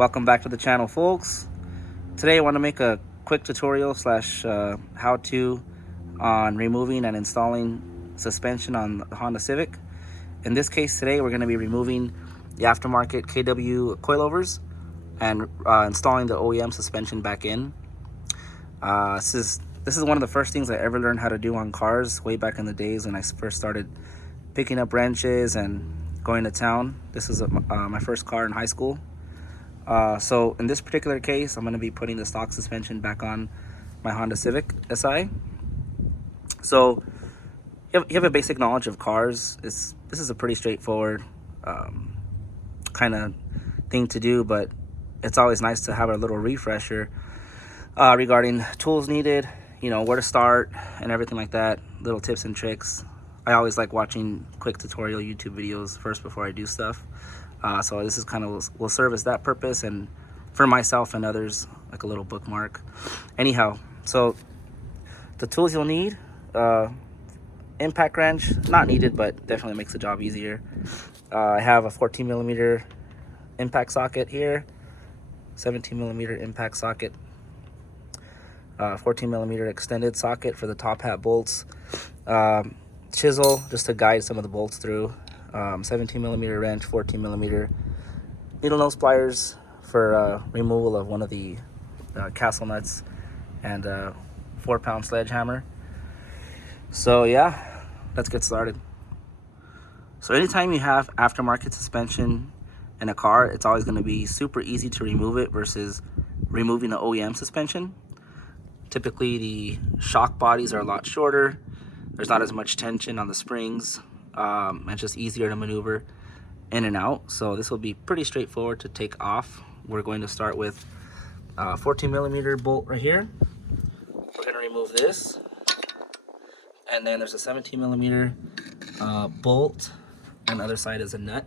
Welcome back to the channel, folks. Today I want to make a quick tutorial slash how-to on removing and installing suspension on the Honda Civic. In this case today we're going to be removing the aftermarket KW coilovers and installing the OEM suspension back in. This is one of the first things I ever learned how to do on cars way back in the days when I first started picking up wrenches and going to town. This is my first car in high school. So in this particular case, I'm going to be putting the stock suspension back on my Honda Civic Si. So you have a basic knowledge of cars. This is a pretty straightforward kind of thing to do, but it's always nice to have a little refresher regarding tools needed, where to start and everything like that, little tips and tricks. I always like watching quick tutorial YouTube videos first before I do stuff. So this is kind of will serve as that purpose, and for myself and others, like a little bookmark. Anyhow, so the tools you'll need, impact wrench, not needed, but definitely makes the job easier. I have a 14 millimeter impact socket here, 17 millimeter impact socket, 14 millimeter extended socket for the top hat bolts, chisel just to guide some of the bolts through, 17 millimeter wrench, 14 millimeter needle nose pliers for removal of one of the castle nuts, and 4-pound sledgehammer. So yeah, let's get started. So anytime you have aftermarket suspension in a car, it's always going to be super easy to remove it versus removing the OEM suspension. Typically the shock bodies are a lot shorter, there's not as much tension on the springs, it's just easier to maneuver in and out. So this will be pretty straightforward to take off. We're going to start with 14 millimeter bolt right here. We're going to remove this, and then there's a 17 millimeter bolt, and the other side is a nut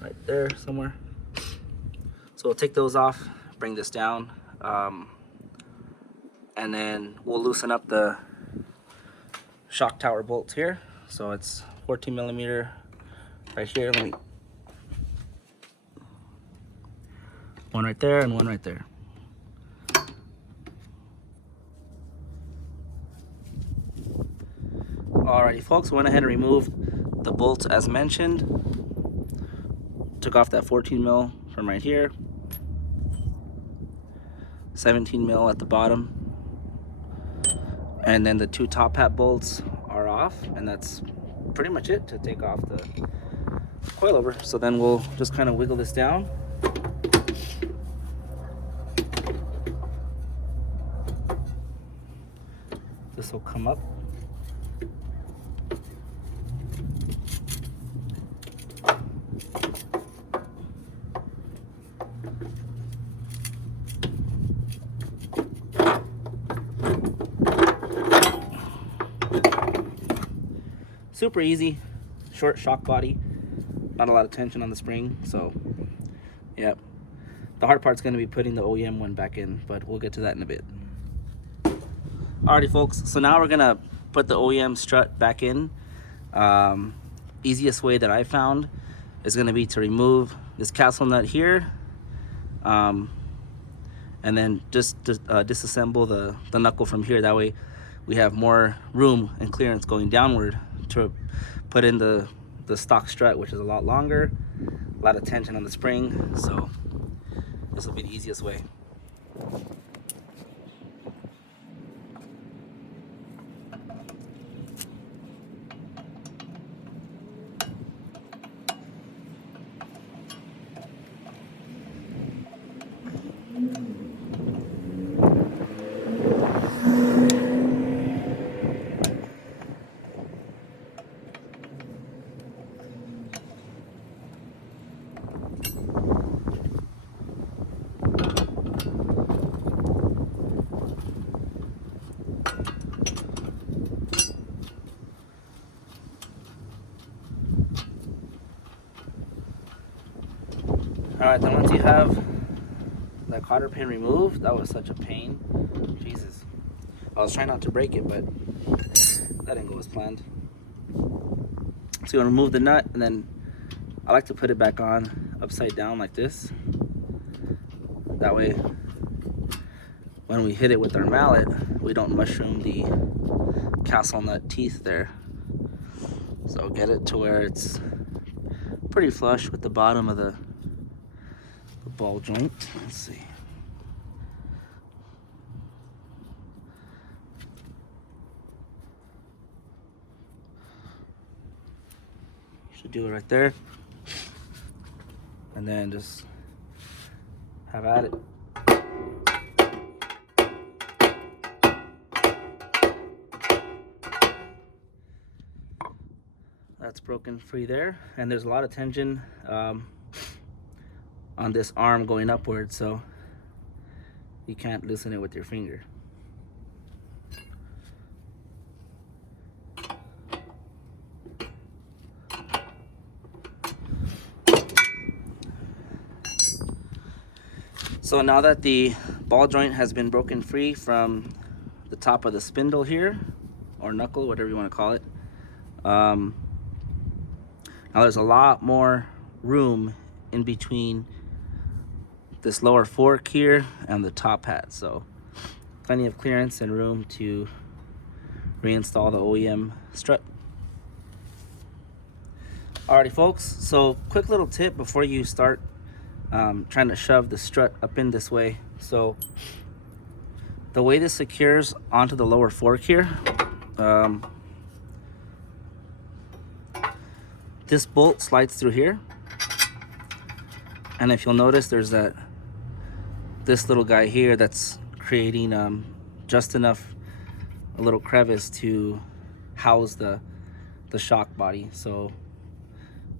right there somewhere. So we'll take those off, bring this down, and then we'll loosen up the shock tower bolts here. So it's 14 millimeter right here. One right there and one right there. Alrighty folks, we went ahead and removed the bolts as mentioned. Took off that 14 mil from right here, 17 mil at the bottom, and then the two top hat bolts are off, and that's pretty much it to take off the coilover. So then we'll just kind of wiggle this down. This will come up. Super easy, short shock body, not a lot of tension on the spring. So yeah, the hard part's going to be putting the OEM one back in, but we'll get to that in a bit. Alrighty folks, so now we're going to put the OEM strut back in. Easiest way that I found is going to be to remove this castle nut here, and then just disassemble the knuckle from here. That way we have more room and clearance going downward to put in the stock strut, which is a lot longer, a lot of tension on the spring. So this will be the easiest way. Alright, then once you have that cotter pin removed, that was such a pain. Jesus. I was trying not to break it, but that didn't go as planned. So you want to remove the nut, and then I like to put it back on upside down like this. That way, when we hit it with our mallet, we don't mushroom the castle nut teeth there. So get it to where it's pretty flush with the bottom of the ball joint. Let's see. Should do it right there. And then just have at it. That's broken free there, and there's a lot of tension on this arm going upward, so you can't loosen it with your finger. So now that the ball joint has been broken free from the top of the spindle here, or knuckle, whatever you want to call it, now there's a lot more room in between this lower fork here and the top hat. So plenty of clearance and room to reinstall the OEM strut. Alrighty folks, so quick little tip before you start trying to shove the strut up in this way. So the way this secures onto the lower fork here, this bolt slides through here, and if you'll notice, there's this little guy here that's creating just enough a little crevice to house the shock body. So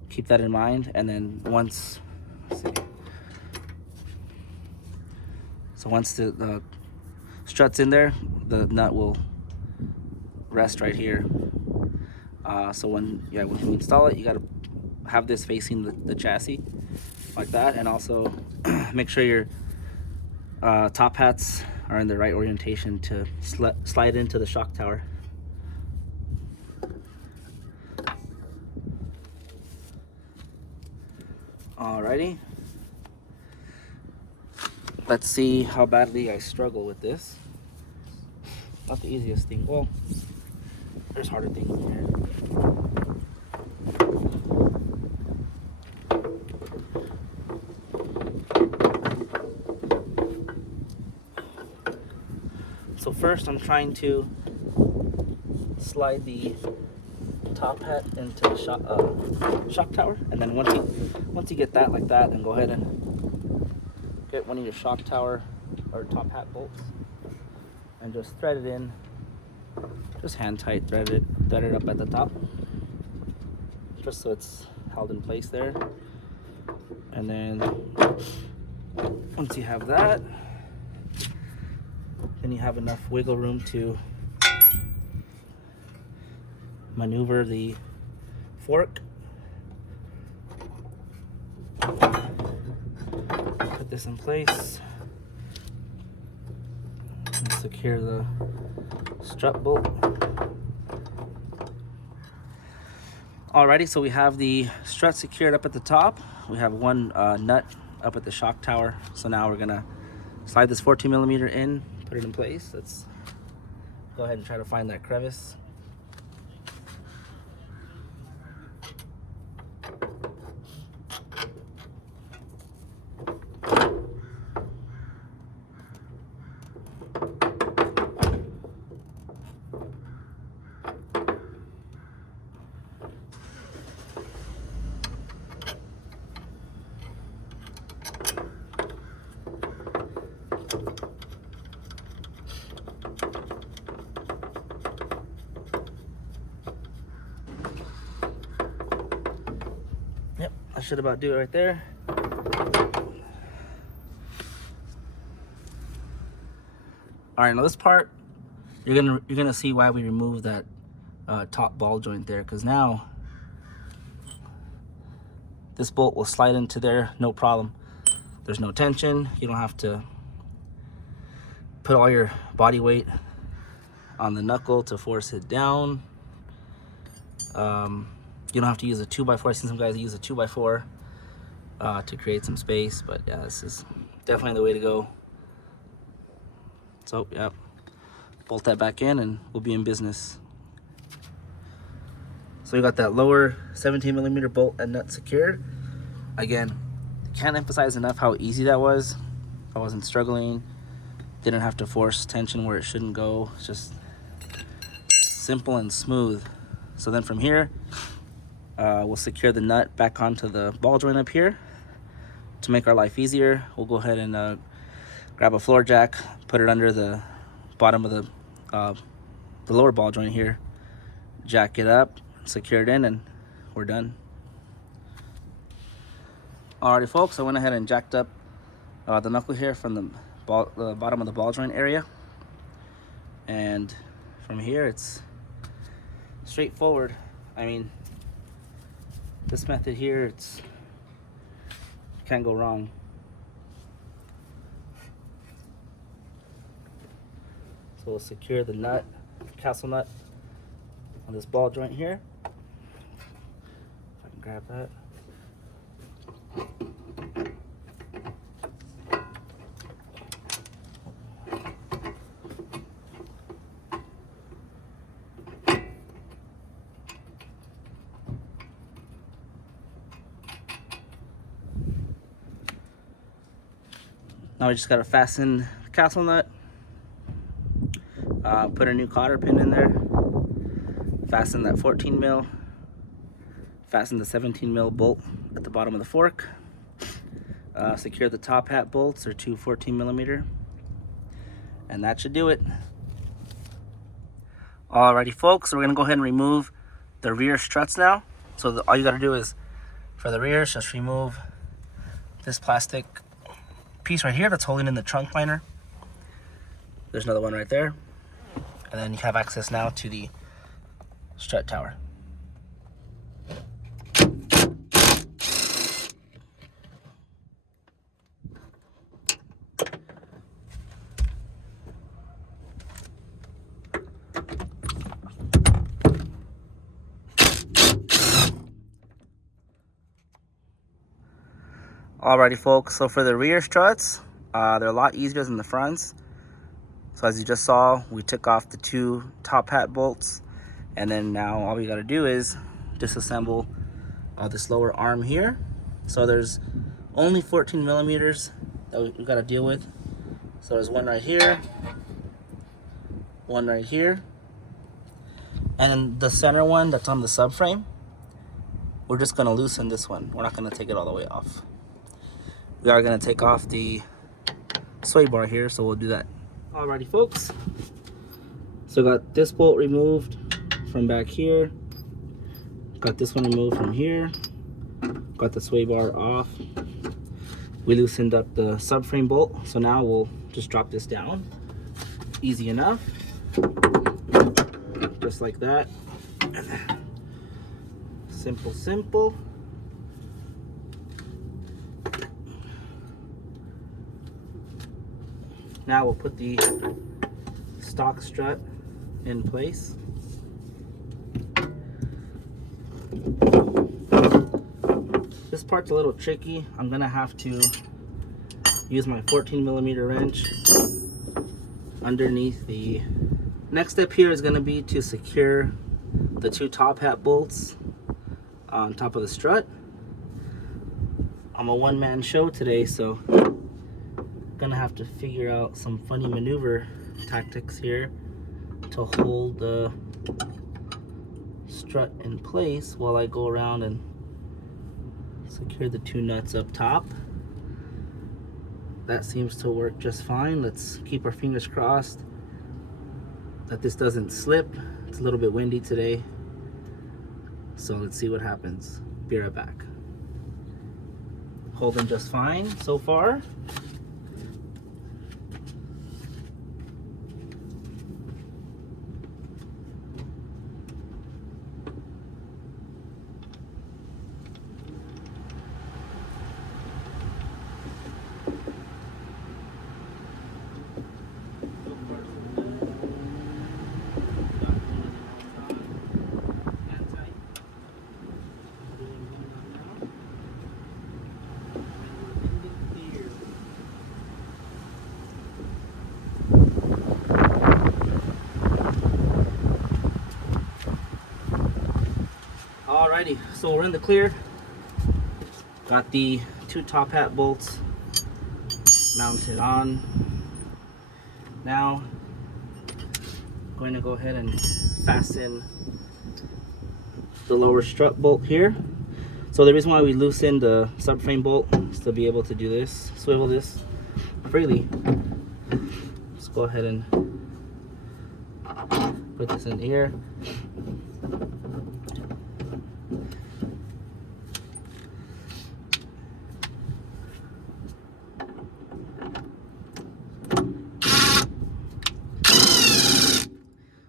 keep that in mind. And then once, let's see, so once the strut's in there, the nut will rest right here. So when you install it, you got to have this facing the chassis like that, and also make sure your top hats are in the right orientation to slide into the shock tower. Alrighty, let's see how badly I struggle with this. Not the easiest thing. Well, there's harder things in here. So first I'm trying to slide the top hat into the shock tower, and then once you get that like that, then go ahead and get one of your shock tower or top hat bolts and just thread it in. Just hand tight thread it up at the top, just so it's held in place there. And then once you have that, then you have enough wiggle room to maneuver the fork. Put this in place and secure the strut bolt. Alrighty, so we have the strut secured up at the top. We have one nut up at the shock tower. So now we're gonna slide this 14mm in, put it in place. Let's go ahead and try to find that crevice. Yep, I should about do it right there. All right, now this part, you're gonna see why we removed that top ball joint there, because now this bolt will slide into there, no problem. There's no tension. You don't have to put all your body weight on the knuckle to force it down. You don't have to use a 2x4. I've seen some guys use a 2x4 to create some space, but yeah, this is Definitely the way to go. So, yep. Bolt that back in and we'll be in business. So we got that lower 17mm bolt and nut secured. Again, can't emphasize enough how easy that was. I wasn't struggling. Didn't have to force tension where it shouldn't go. It's just simple and smooth. So then from here, we'll secure the nut back onto the ball joint up here. To make our life easier, we'll go ahead and grab a floor jack, put it under the bottom of the lower ball joint here, jack it up, secure it in, and we're done. Alrighty folks, I went ahead and jacked up the knuckle here from the bottom of the ball joint area, and from here it's straightforward. I mean, this method here, it's can't go wrong. So we'll secure the nut, castle nut, on this ball joint here. If I can grab that. Now we just gotta fasten the castle nut, put a new cotter pin in there, fasten that 14mm, fasten the 17mm bolt at the bottom of the fork, secure the top hat bolts, or two 14mm, and that should do it. Alrighty folks, so we're gonna go ahead and remove the rear struts now. So all you gotta do is, for the rears, just remove this plastic piece right here that's holding in the trunk liner. There's another one right there, and then you have access now to the strut tower. Alrighty folks, so for the rear struts, they're a lot easier than the fronts. So as you just saw, we took off the two top hat bolts, and then now all we gotta do is disassemble this lower arm here. So there's only 14mm that we gotta deal with. So there's one right here, one right here, and then the center one that's on the subframe, we're just gonna loosen this one. We're not gonna take it all the way off. We are gonna take off the sway bar here, so we'll do that. Alrighty folks, so got this bolt removed from back here, got this one removed from here, got the sway bar off. We loosened up the subframe bolt, so now we'll just drop this down. Easy enough, just like that. Simple, simple. Now we'll put the stock strut in place. This part's a little tricky. I'm gonna have to use my 14mm wrench underneath the... Next step here is gonna be to secure the two top hat bolts on top of the strut. I'm a one-man show today, so gonna have to figure out some funny maneuver tactics here to hold the strut in place while I go around and secure the two nuts up top. That seems to work just fine. Let's keep our fingers crossed that this doesn't slip. It's a little bit windy today, so let's see what happens. Be right back. Holding just fine so far. Alrighty, so we're in the clear. Got the 2 top hat bolts mounted on. Now I'm going to go ahead and fasten the lower strut bolt here. So the reason why we loosen the subframe bolt is to be able to do this, swivel this freely. Let's go ahead and put this in here.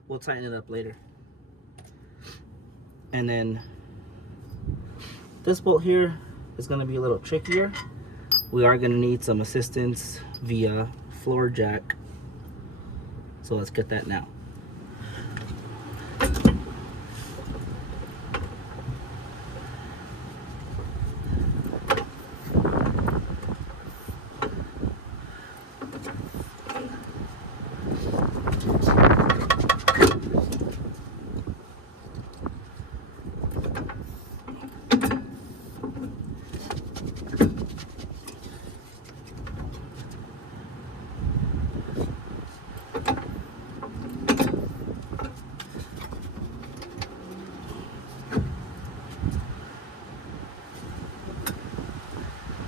We'll tighten it up later. And then this bolt here is going to be a little trickier. We are going to need some assistance via floor jack. So let's get that now.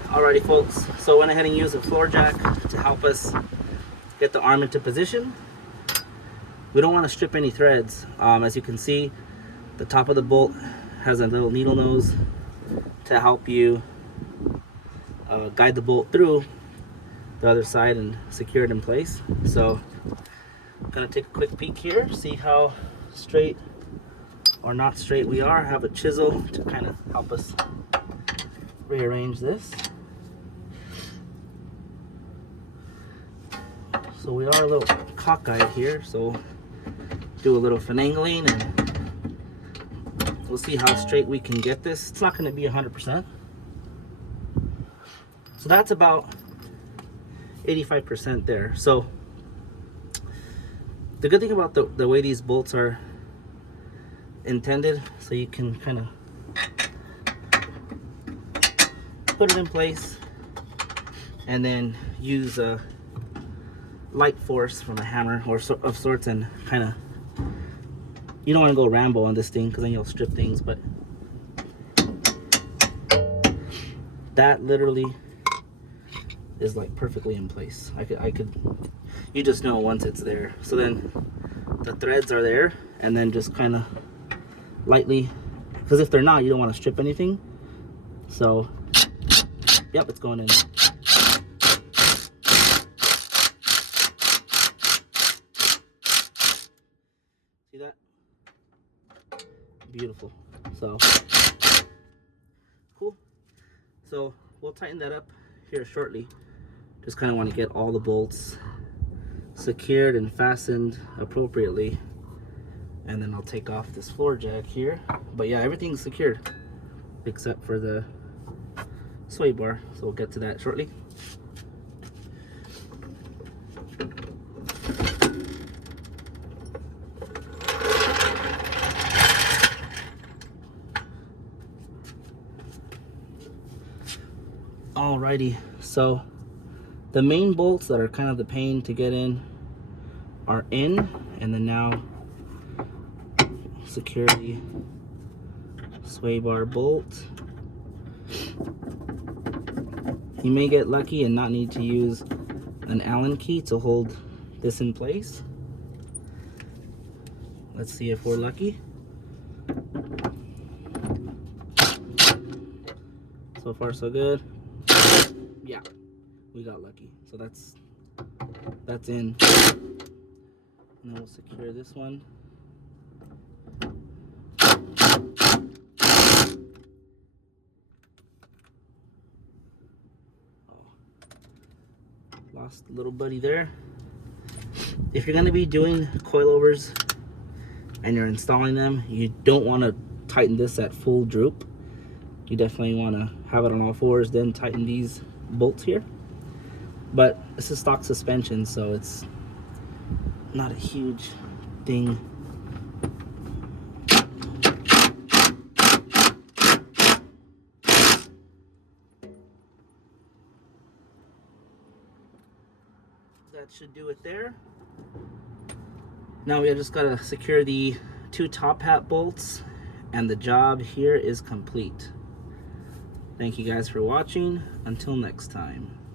Alrighty folks, so I went ahead and used a floor jack to help us get the arm into position. We don't want to strip any threads. As you can see, the top of the bolt has a little needle nose to help you guide the bolt through the other side and secure it in place. So I'm gonna take a quick peek here, see how straight or not straight we are. I have a chisel to kind of help us rearrange this. So we are a little cockeyed here, so do a little finagling and we'll see how straight we can get this. It's not going to be 100%. So that's about 85% there. So the good thing about the way these bolts are intended, so you can kind of put it in place and then use a light force from a hammer or of sorts and kind of, you don't want to go Rambo on this thing because then you'll strip things, but that literally is like perfectly in place. I could you just know once it's there. So then the threads are there, and then just kind of lightly, because if they're not, you don't want to strip anything. So yep, it's going in. See that? Beautiful. So cool. So we'll tighten that up here shortly. Just kind of want to get all the bolts secured and fastened appropriately, and then I'll take off this floor jack here. But yeah, everything's secured except for the sway bar, so we'll get to that shortly. Alrighty, so the main bolts that are kind of the pain to get in are in, and then now secure the sway bar bolt. You may get lucky and not need to use an Allen key to hold this in place. Let's see if we're lucky. So far so good. Yeah, we got lucky. So that's in. And then we'll secure this one. Lost a little buddy there. If you're going to be doing coilovers and you're installing them, you don't want to tighten this at full droop. You definitely want to have it on all fours, then tighten these bolts here. But this is stock suspension, so it's not a huge thing. that should do it there. Now we just gotta secure the 2 top hat bolts, and the job here is complete. Thank you guys for watching. Until next time.